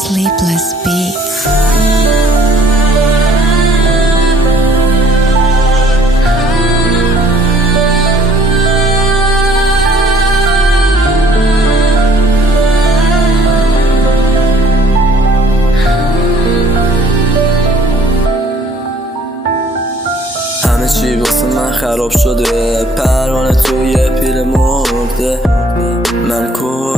Sleepless Beats. همه چی واسه من خراب شده، پروانه توی پیل مرده. من کشتمش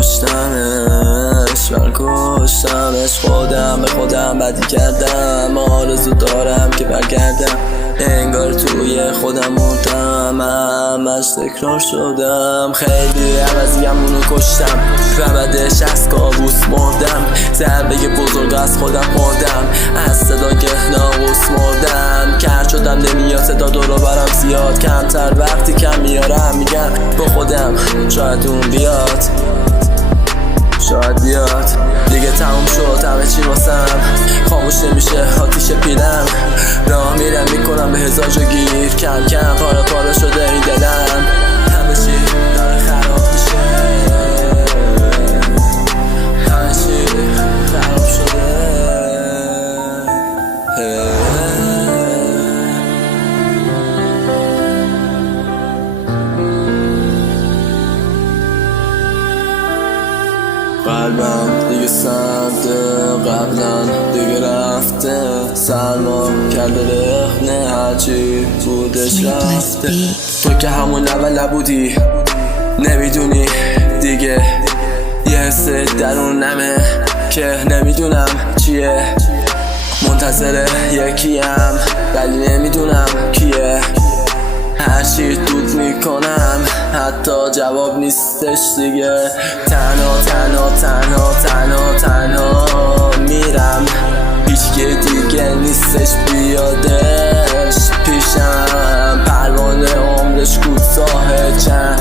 خودم به خودم بدی کردم. آرزو دارم که برگردم، انگار توی خودم موندم. همش تکرار شدم، خیلی عوضیم اونو کشتم. و بعدش از کابوس مردم، ضربه بزرگ از خودم خوردم. از صدای ناقوس مردم، کرد شدم نمیاد صدا دورو برم زیاد. کمتر وقتی کم میارم میگم با خودم شاید اون بیاد، شاید بیاد. دیگه تموم شد همه چی واسم، خاموش نمیشه آتیش پیلم. راه میرم میکنم به هزار جا گیر، کم کم پاره پاره شده این دلم. همه چی داره خراب میشه، همه چی خراب شده. قلبم دیگه سرده، قبلا دیگه رفته. سرما کرده رخنه، هرچی بودش رفته. تو که همون اول نبودی، نمیدونی دیگه. یه حس درونمه که نمیدونم چیه. منتظر یکیم ولی نمیدونم کیه. هرچی دود میکنم حتی جواب نیستش دیگه. تنها میرم، هیچکی دیگه نیستش بیادش پیشم. پروانه عمرش کوتاهه، چند